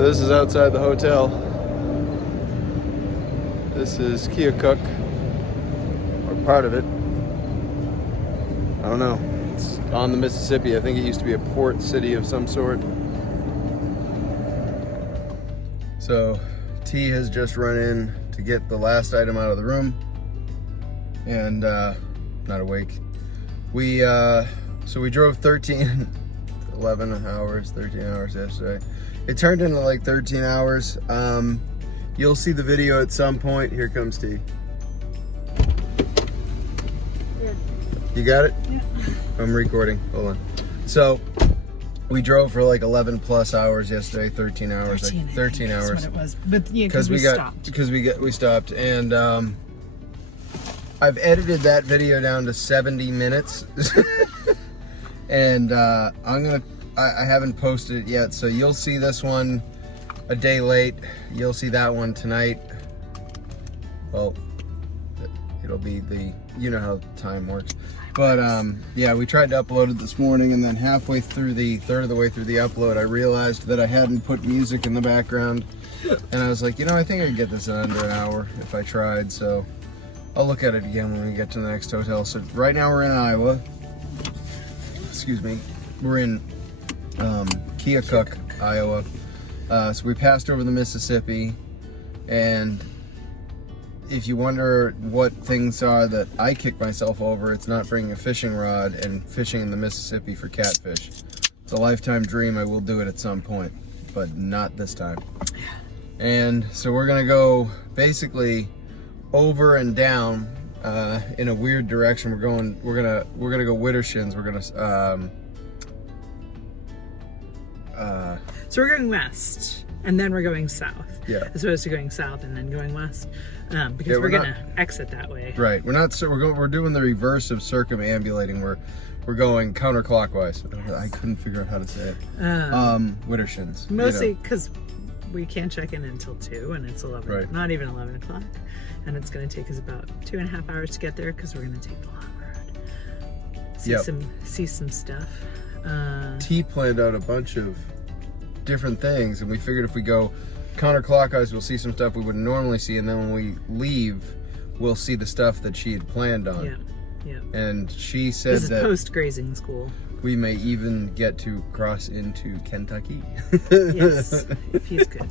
So this is outside the hotel. This is Keokuk, or part of it. I don't know. It's on the Mississippi. I think it used to be a port city of some sort. So T has just run in to get the last item out of the room, and not awake. So we drove 13 hours yesterday. It turned into like 13 hours. You'll see the video at some point. Here comes T. Yeah. You got it? Yeah. I'm recording. Hold on. So we drove for like 11 plus hours yesterday. 13 hours. 13 hours. That's what it was. But yeah, because we stopped. Because we stopped, and I've edited that video down to 70 minutes. And I haven't posted it yet, so you'll see this one a day late. You'll see that one tonight. Well, it'll be you know how time works. But yeah, we tried to upload it this morning, and then halfway through the third of the way through the upload, I realized that I hadn't put music in the background. And I was like, I think I could get this in under an hour if I tried, so I'll look at it again when we get to the next hotel. So right now we're in Iowa. Excuse me. We're in Keokuk, Iowa. So we passed over the Mississippi, and if you wonder what things are that I kick myself over, it's not bringing a fishing rod and fishing in the Mississippi for catfish. It's a lifetime dream. I will do it at some point, but not this time. And so we're gonna go basically over and down in a weird direction. We're gonna go Widdershins. We're gonna So we're going west, and then we're going south. Yeah. As opposed to going south and then going west, because we're gonna exit that way. Right. We're doing the reverse of circumambulating. We're going counterclockwise. I couldn't figure out how to say it. Widdershins. Mostly because we can't check in until 2, and it's 11. Right. Not even 11 o'clock, and it's gonna take us about 2.5 hours to get there because we're gonna take the long road. See some stuff. T planned out a bunch of different things, and we figured if we go counterclockwise, we'll see some stuff we wouldn't normally see, and then when we leave, we'll see the stuff that she had planned on. Yeah. And she said this is that post-grazing school. We may even get to cross into Kentucky. Yes, if he's good.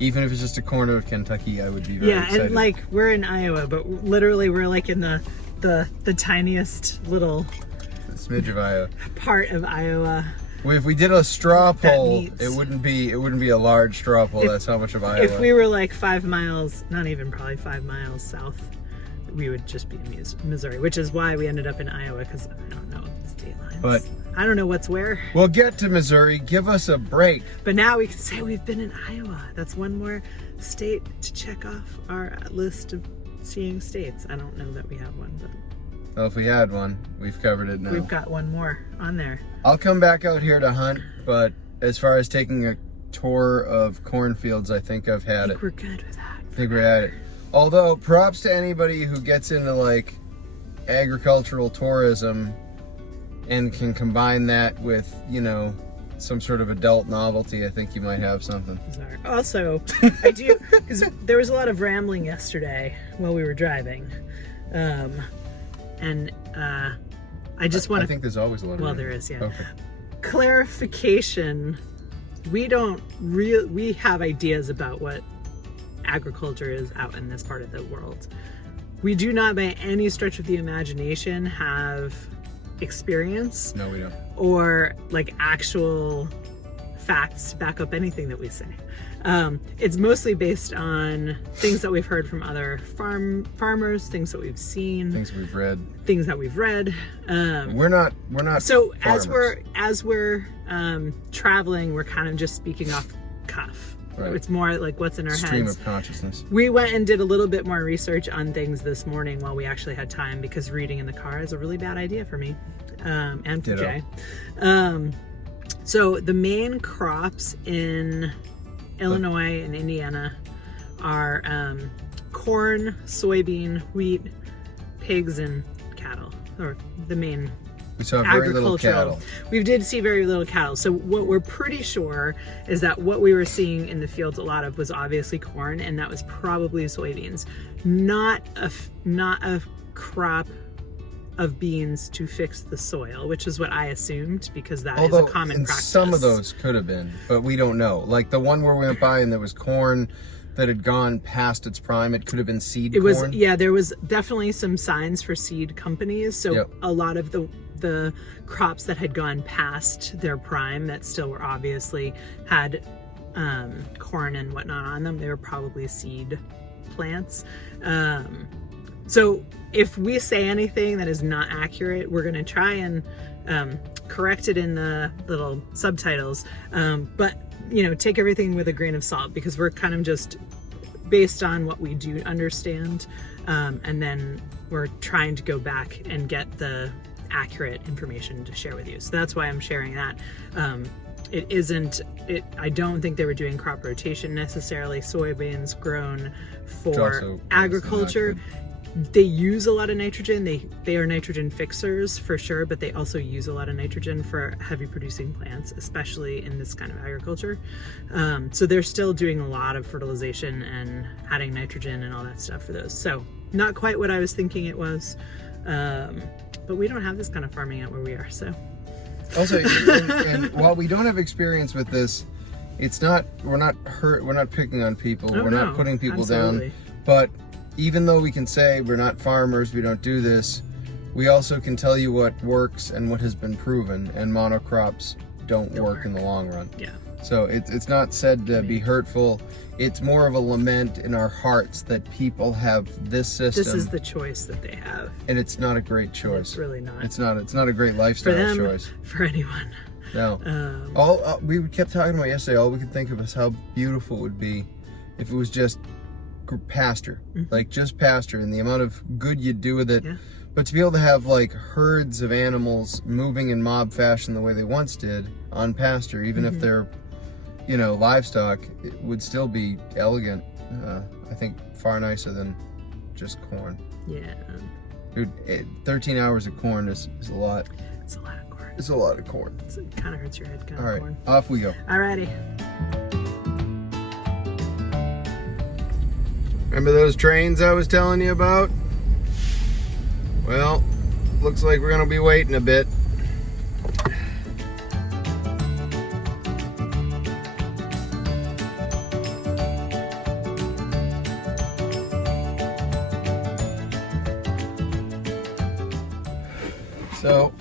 Even if it's just a corner of Kentucky, I would be very excited. And like we're in Iowa, but literally we're like in the tiniest little smidge of Iowa. Part of Iowa. Well, if we did a straw poll, it wouldn't be a large straw poll. That's how much of Iowa. If we were like 5 miles, not even probably 5 miles south, we would just be in Missouri, which is why we ended up in Iowa, because I don't know the state lines. But I don't know what's where. We'll get to Missouri. Give us a break. But now we can say we've been in Iowa. That's one more state to check off our list of seeing states. I don't know that we have one, but. Well, if we had one, we've covered it now. We've got one more on there. I'll come back out here to hunt, but as far as taking a tour of cornfields, I think I've had it. We're good with that. I think we're at it. Although, props to anybody who gets into like agricultural tourism and can combine that with, some sort of adult novelty. I think you might have something. Sorry. Also, I do, because there was a lot of rambling yesterday while we were driving. And I just want to... I think there's always a lot of... Well, there is, yeah. Okay. Clarification. We have ideas about what agriculture is out in this part of the world. We do not by any stretch of the imagination have experience. No, we don't. Or like actual facts to back up anything that we say. It's mostly based on things that we've heard from other farmers, things that we've seen, things we've read. We're not. So farmers. as we're traveling, we're kind of just speaking off cuff. Right. It's more like what's in our Stream heads. of consciousness. We went and did a little bit more research on things this morning while we actually had time, because reading in the car is a really bad idea for me and for Jay. So the main crops in Illinois and Indiana are corn, soybean, wheat, pigs, and cattle, or the main We saw very little cattle. We did see very little cattle. So what we're pretty sure is that what we were seeing in the fields a lot of was obviously corn, and that was probably soybeans, not a crop of beans to fix the soil, which is what I assumed, because that is a common practice. Some of those could have been, but we don't know. Like the one where we went by and there was corn that had gone past its prime, it could have been seed corn. There was definitely some signs for seed companies. So a lot of the crops that had gone past their prime that still were obviously had corn and whatnot on them, they were probably seed plants. So if we say anything that is not accurate, we're going to try and correct it in the little subtitles. But, take everything with a grain of salt, because we're kind of just based on what we do understand. And then we're trying to go back and get the accurate information to share with you. So that's why I'm sharing that. I don't think they were doing crop rotation necessarily. Soybeans grown for agriculture. They use a lot of nitrogen. They are nitrogen fixers for sure, but they also use a lot of nitrogen for heavy producing plants, especially in this kind of agriculture. So they're still doing a lot of fertilization and adding nitrogen and all that stuff for those. So not quite what I was thinking it was, but we don't have this kind of farming out where we are. So also, and while we don't have experience with this, we're not picking on people. We're not putting people down, but even though we can say we're not farmers, we don't do this, we also can tell you what works and what has been proven, and monocrops don't work in the long run. Yeah. So it's not said to be hurtful. It's more of a lament in our hearts that people have this system. This is the choice that they have. And it's not a great choice. It's really not. It's not a great lifestyle for them, choice. For anyone. No. We kept talking about yesterday, all we could think of is how beautiful it would be if it was just pasture, like just pasture, and the amount of good you'd do with it. Yeah. But to be able to have like herds of animals moving in mob fashion the way they once did on pasture, even if they're, livestock, it would still be elegant. I think far nicer than just corn. Yeah. Dude, 13 hours of corn is a lot. It's a lot of corn. It's a lot of corn. It kind of hurts your head, kind of corn. Off we go. Alrighty. Remember those trains I was telling you about? Well, looks like we're gonna be waiting a bit. So,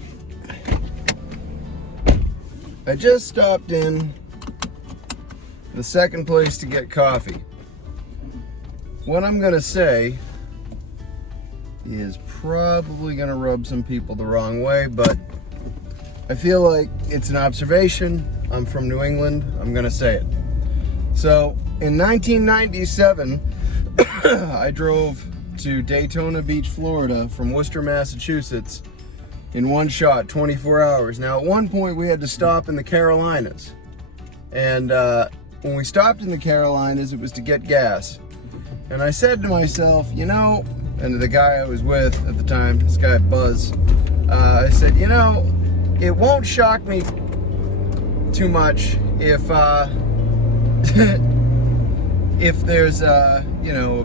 I just stopped in the second place to get coffee. What I'm gonna say is probably gonna rub some people the wrong way, but I feel like it's an observation. I'm from New England, I'm gonna say it. So in 1997, I drove to Daytona Beach, Florida from Worcester, Massachusetts in one shot, 24 hours. Now at one point we had to stop in the Carolinas. And when we stopped in the Carolinas, it was to get gas. And I said to myself, and to the guy I was with at the time, this guy Buzz, I said, it won't shock me too much if if there's a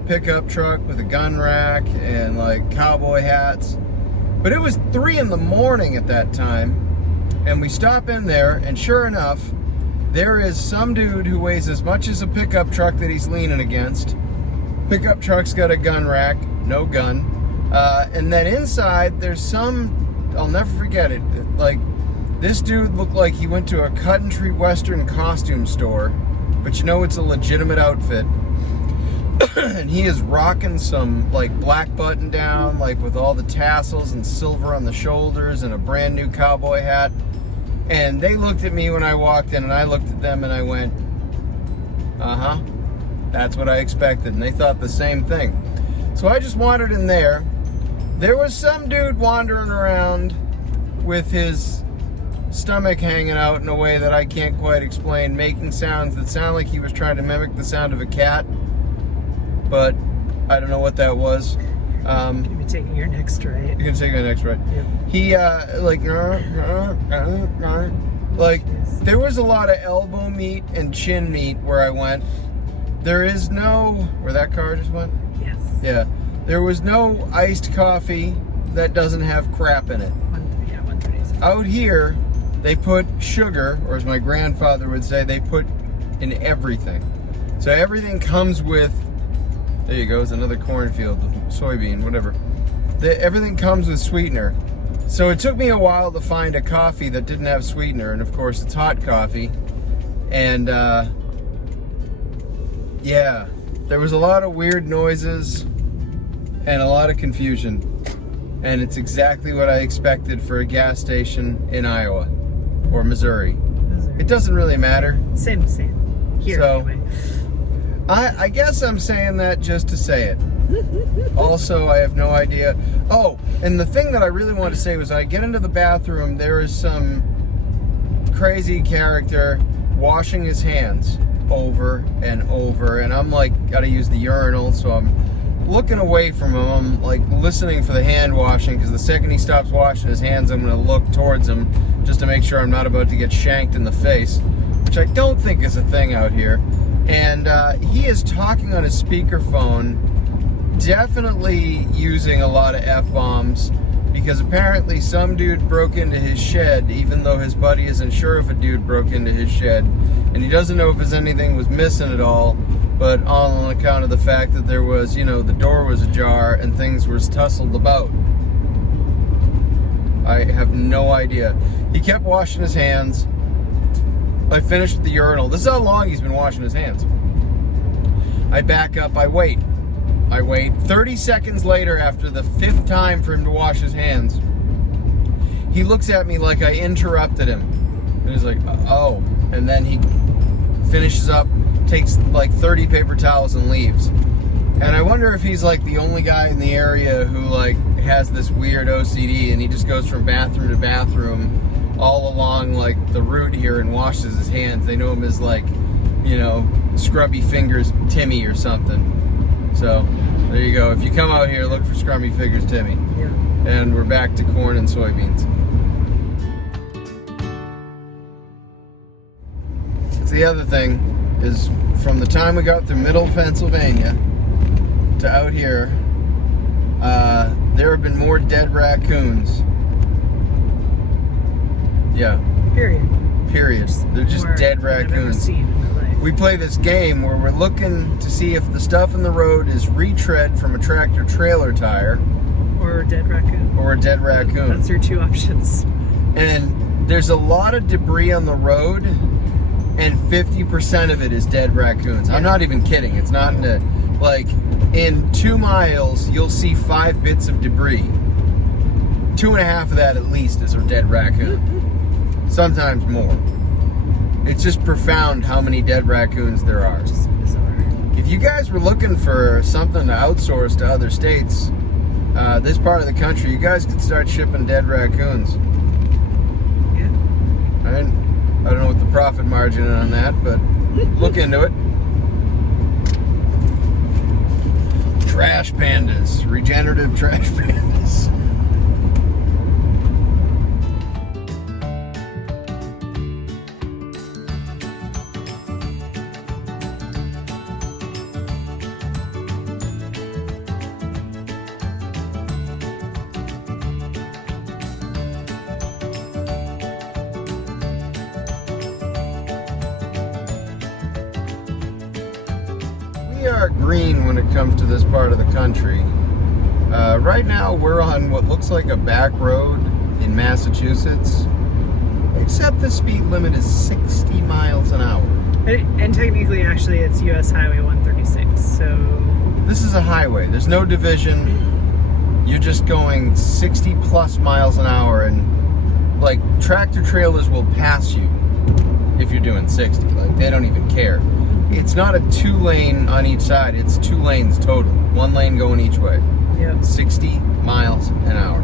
pickup truck with a gun rack and like cowboy hats. But it was 3 a.m. at that time, and we stop in there, and sure enough, there is some dude who weighs as much as a pickup truck that he's leaning against. Pickup truck's got a gun rack, no gun. And then inside, there's I'll never forget it, like, this dude looked like he went to a country western costume store, but it's a legitimate outfit. And he is rocking some, like, black button down, like, with all the tassels and silver on the shoulders and a brand new cowboy hat. And they looked at me when I walked in, and I looked at them and I went, uh-huh. That's what I expected, and they thought the same thing. So I just wandered in there. There was some dude wandering around with his stomach hanging out in a way that I can't quite explain, making sounds that sound like he was trying to mimic the sound of a cat, but I don't know what that was. Gonna be taking your next right. You can take my next right. Yep. He like there was a lot of elbow meat and chin meat where I went. There is no where that car just went. Yes. Yeah, there was no iced coffee that doesn't have crap in it. 136. Out here, they put sugar, or as my grandfather would say, they put in everything. So everything comes with. There you go. It's another cornfield, soybean, whatever. Everything comes with sweetener. So it took me a while to find a coffee that didn't have sweetener, and of course it's hot coffee. And yeah, there was a lot of weird noises and a lot of confusion. And it's exactly what I expected for a gas station in Iowa or Missouri. It doesn't really matter. Same. Here, So, anyway. I guess I'm saying that just to say it. Also, I have no idea. Oh, and the thing that I really wanted to say was I get into the bathroom, there is some crazy character washing his hands over and over, and I'm like, gotta use the urinal, so I'm looking away from him. I'm like listening for the hand washing, because the second he stops washing his hands, I'm gonna look towards him just to make sure I'm not about to get shanked in the face, which I don't think is a thing out here. And he is talking on his speakerphone, definitely using a lot of F-bombs, because apparently some dude broke into his shed, even though his buddy isn't sure if a dude broke into his shed, and he doesn't know if anything was missing at all, but on account of the fact that there was, you know, the door was ajar and things were tussled about. I have no idea. He kept washing his hands. I finished with the urinal. This is how long he's been washing his hands. I back up, I wait. 30 seconds later, after the 5th time for him to wash his hands, he looks at me like I interrupted him. And he's like, oh. And then he finishes up, takes like 30 paper towels and leaves. And I wonder if he's like the only guy in the area who like has this weird OCD, and he just goes from bathroom to bathroom all along like the route here and washes his hands. They know him as like, you know, Scrubby Fingers Timmy or something. So there you go. If you come out here, look for Scrubby Fingers Timmy. Yeah. And we're back to corn and soybeans. That's the other thing, is from the time we got through middle Pennsylvania to out here, there have been more dead raccoons. Yeah. Period. They're just dead raccoons. I've ever seen in my life. We play this game where we're looking to see if the stuff in the road is retread from a tractor trailer tire. Or a dead raccoon. Or a dead raccoon. That's your two options. And there's a lot of debris on the road, and 50% of it is dead raccoons. Yeah. I'm not even kidding. It's not in a, like, in 2 miles, you'll see 5 bits of debris. 2.5 of that at least is a dead raccoon. Sometimes more. It's just profound how many dead raccoons there are. If you guys were looking for something to outsource to other states, this part of the country, you guys could start shipping dead raccoons. Yeah. I don't know what the profit margin is on that, but look into it. Trash pandas. Regenerative trash pandas. We are green when it comes to this part of the country. Right now we're on what looks like a back road in Massachusetts, except the speed limit is 60 miles an hour. And technically, actually, it's US Highway 136, so... This is a highway. There's no division. You're just going 60 plus miles an hour, and like tractor trailers will pass you if you're doing 60. Like, they don't even care. It's not a 2-lane on each side. It's 2 lanes total. 1 lane going each way. Yep. 60 miles an hour.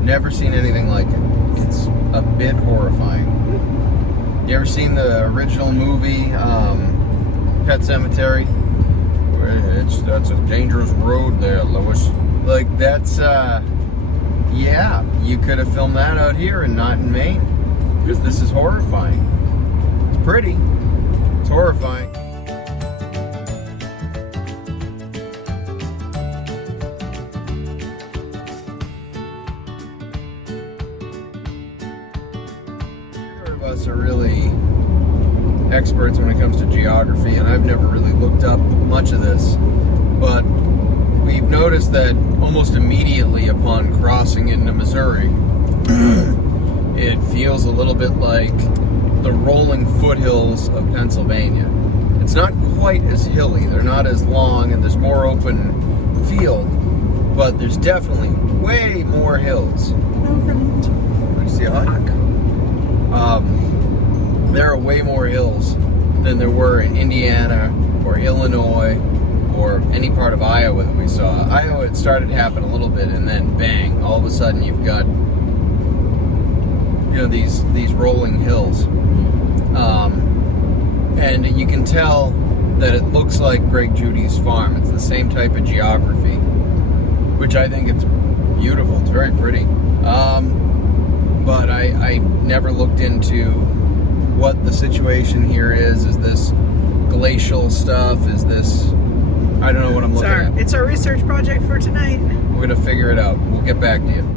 Never seen anything like it. It's a bit horrifying. You ever seen the original movie, Pet Sematary? That's a dangerous road there, Lois. Like that's, yeah, you could have filmed that out here and not in Maine. Because this is horrifying. It's pretty. It's horrifying. Neither of us are really experts when it comes to geography, and I've never really looked up much of this, but we've noticed that almost immediately upon crossing into Missouri, it feels a little bit like the rolling foothills of Pennsylvania. It's not quite as hilly, they're not as long, and there's more open field, but there's definitely way more hills. You see a hawk? There are way more hills than there were in Indiana or Illinois or any part of Iowa that we saw. Iowa, it started to happen a little bit, and then bang, all of a sudden you've got, you know, these rolling hills. And you can tell that it looks like Greg Judy's farm. It's the same type of geography, which I think it's beautiful. It's very pretty. But I never looked into what the situation here is. Is this glacial stuff? Is this, I don't know what I'm looking at. It's our research project for tonight. We're gonna figure it out. We'll get back to you.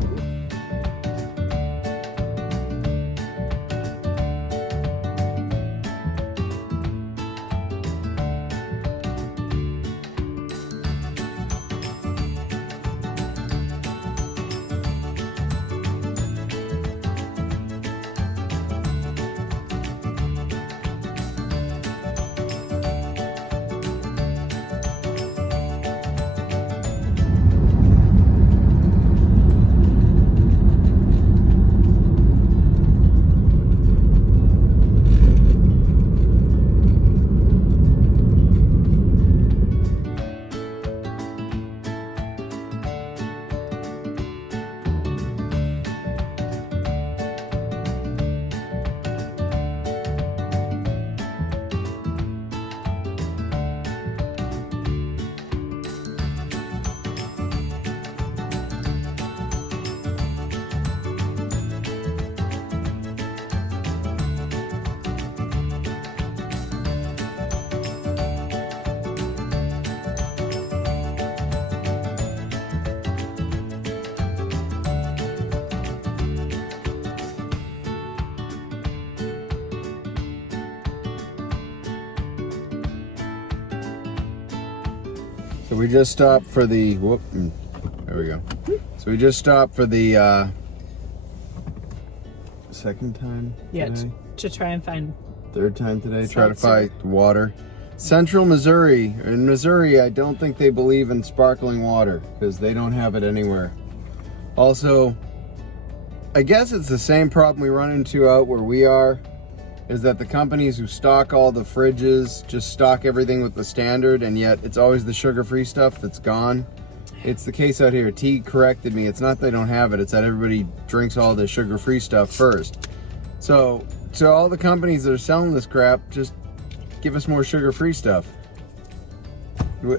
So we just stopped for the, there we go. So we just stopped for the second time today? To try and find third time today, seltzer. try to find water. Central Missouri. In Missouri, I don't think they believe in sparkling water because they don't have it anywhere. Also, I guess it's the same problem we run into out where we are, is that the companies who stock all the fridges just stock everything with the standard, and yet it's always the sugar-free stuff that's gone. It's the case out here. T corrected me. It's not they don't have it, it's that everybody drinks all the sugar-free stuff first. So, to all the companies that are selling this crap, just give us more sugar-free stuff.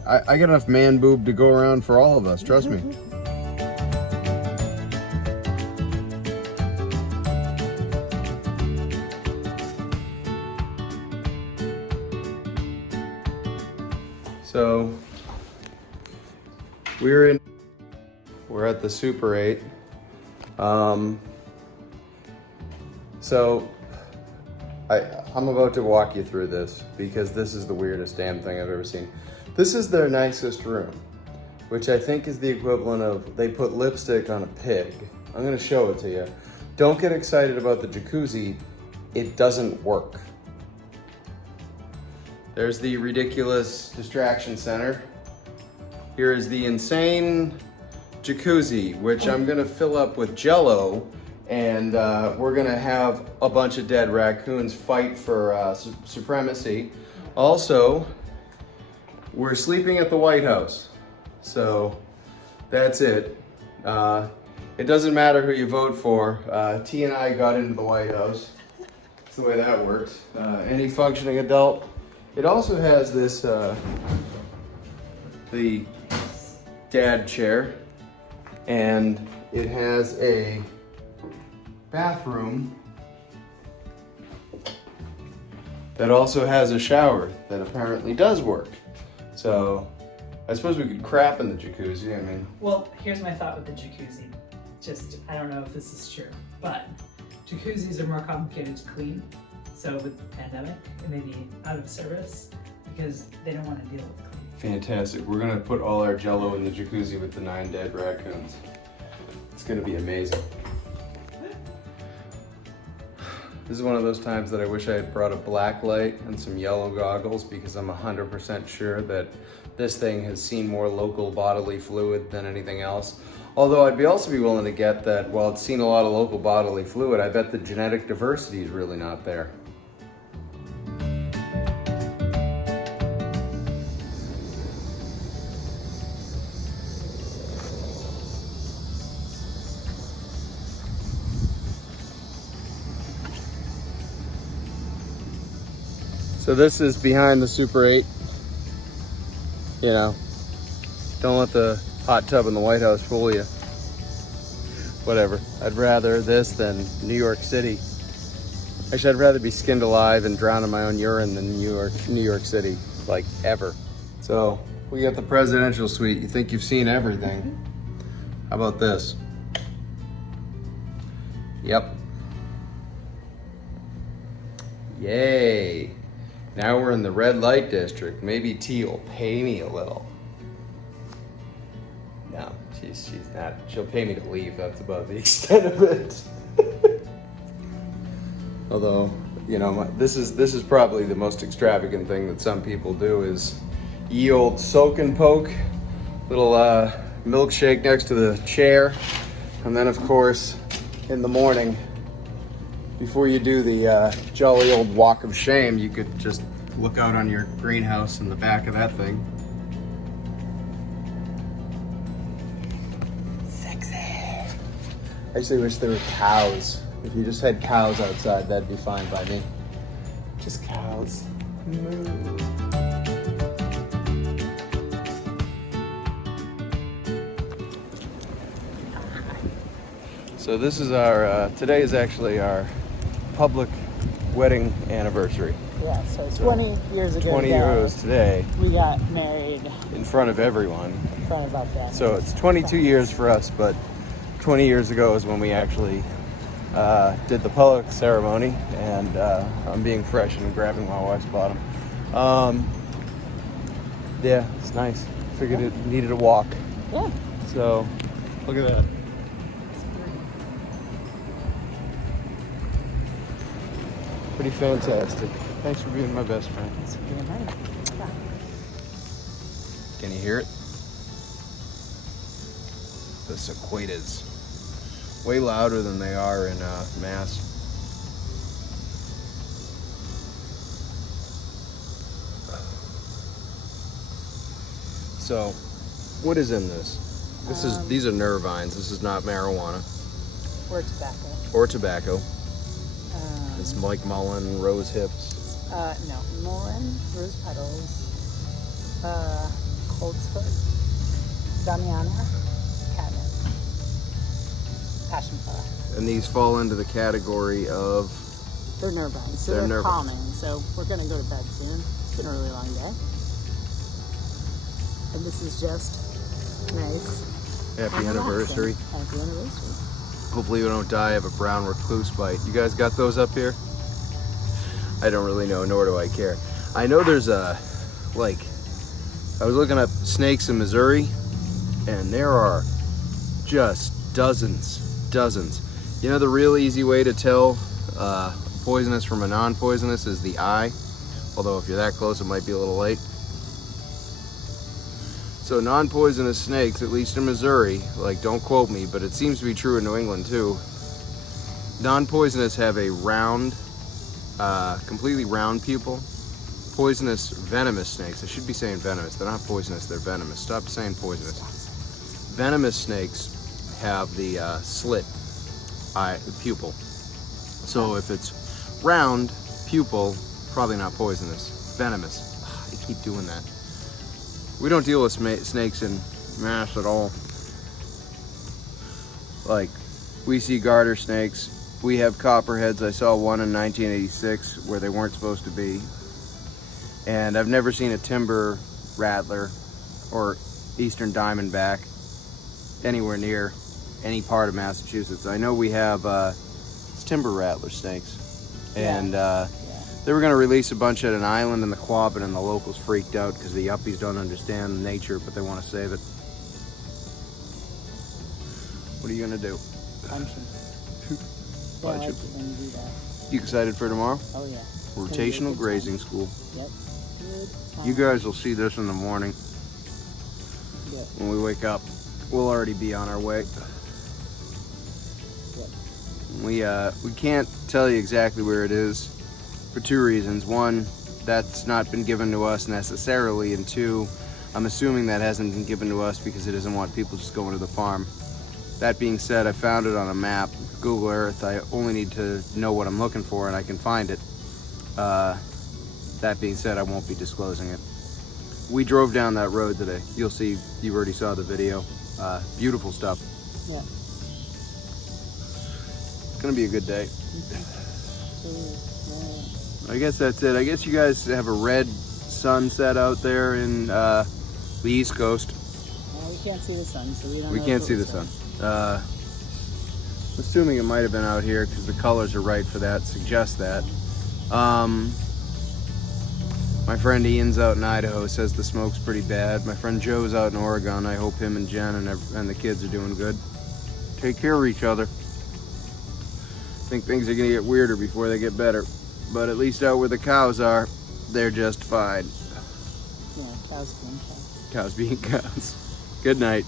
I got enough man boob to go around for all of us, trust me. So we're at the Super 8. So I'm about to walk you through this because this is the weirdest damn thing I've ever seen. This is their nicest room, which I think is the equivalent of they put lipstick on a pig. I'm gonna show it to you. Don't get excited about the jacuzzi. It doesn't work. There's the ridiculous distraction center. Here is the insane jacuzzi, which I'm gonna fill up with Jell-O, and we're gonna have a bunch of dead raccoons fight for supremacy. Also, we're sleeping at the White House, so that's it. It doesn't matter who you vote for. T and I got into the White House. That's the way that works. Any functioning adult. It also has this, the dad chair, And it has a bathroom that also has a shower that apparently does work. So I suppose we could crap in the jacuzzi. I mean, Well, here's my thought with the jacuzzi. Just, I don't know if this is true, but jacuzzis are more complicated to clean. So with the pandemic, it may be out of service because they don't want to deal with cleaning. fantastic. We're gonna put all our Jell-O in the jacuzzi with the 9 dead raccoons. It's gonna be amazing. This is one of those times that I wish I had brought a black light and some yellow goggles, because I'm 100% sure that this thing has seen more local bodily fluid than anything else. Although I'd also be willing to get that while it's seen a lot of local bodily fluid, I bet the genetic diversity is really not there. So this is behind the Super 8. You know, don't let the hot tub in the White House fool you. Whatever. I'd rather this than New York City. Actually, I'd rather be skinned alive and drown in my own urine than New York City, like ever. So we got the presidential suite. You think you've seen everything? How about this? Yep. Yay. Now we're in the red light district. Maybe T will pay me a little. No, she's not. She'll pay me to leave. That's about the extent of it. Although, you know, this is probably the most extravagant thing that some people do is ye old soak and poke, little milkshake next to the chair, and then of course in the morning, before you do the jolly old walk of shame, you could just look out on your greenhouse in the back of that thing. Sexy. I actually wish there were cows. If you just had cows outside, that'd be fine by me. Just cows. Moo. So this is our, today is actually our public wedding anniversary. Yeah, so 20 years ago 20 years today. we got married In front of everyone. in front of our family. So it's 22 years for us, but 20 years ago is when we actually did the public ceremony, and I'm being fresh and grabbing my wife's bottom. Yeah, it's nice. Figured it needed a walk. Yeah. So, look at that. Pretty fantastic. Thanks for being my best friend. It's being married. Yeah. Can you hear it? The cicadas. Way louder than they are in Mass. So, what is in this? These are nervines. This is not marijuana Or tobacco. or tobacco. It's Mike Mullen, rose hips. No, mullein, rose petals, coltsfoot, damiana, catnip, passion flower. And these fall into the category of... They're nervines, so They're they're nervines. calming. So we're gonna go to bed soon. It's been a really long day, and this is just nice. Happy and anniversary. relaxing. Happy anniversary. Hopefully we don't die of a brown recluse bite. You guys got those up here? I don't really know, nor do I care. I know there's I was looking up snakes in Missouri, and there are just dozens. You know, the real easy way to tell poisonous from a non-poisonous is the eye. Although if you're that close, it might be a little late. So non-poisonous snakes, at least in Missouri, like, don't quote me, but it seems to be true in New England too. Non-poisonous have a round, completely round pupil. Poisonous, venomous snakes, I should be saying venomous, they're not poisonous, they're venomous. Stop saying poisonous. Venomous snakes have the slit eye pupil. So if it's round pupil, probably not poisonous. Venomous. I keep doing that. We don't deal with snakes in Mass at all. Like, we see garter snakes. We have copperheads. I saw one in 1986 where they weren't supposed to be. And I've never seen a timber rattler or eastern diamondback anywhere near any part of Massachusetts. I know we have it's timber rattler snakes. And they were going to release a bunch at an island in the Quabbin, and the locals freaked out because the yuppies don't understand nature, but they want to save it. What are you going to do? Punch him. Punch him. When you do that. You excited for tomorrow? Oh yeah. Rotational grazing school. Yep. Good time. You guys will see this in the morning. Yep. When we wake up. We'll already be on our way. Yep. We can't tell you exactly where it is for two reasons. One, that's not been given to us necessarily, and two, I'm assuming that hasn't been given to us because it doesn't want people just going to the farm. That being said, I found it on a map, Google Earth. I only need to know what I'm looking for and I can find it. That being said, I won't be disclosing it. We drove down that road today. You'll see, you already saw the video. Beautiful stuff. Yeah. It's gonna be a good day. I guess that's it. I guess you guys have a red sunset out there in the East Coast. Well, we can't see the sun, so we don't We know can't if see it the was sun. Assuming it might have been out here because the colors are right for that, suggest that. My friend Ian's out in Idaho, says the smoke's pretty bad. My friend Joe's out in Oregon. I hope him and Jen and the kids are doing good. Take care of each other. I think things are gonna get weirder before they get better. But at least out where the cows are, they're just fine. Yeah, cows being cows. Cows being cows. Good night.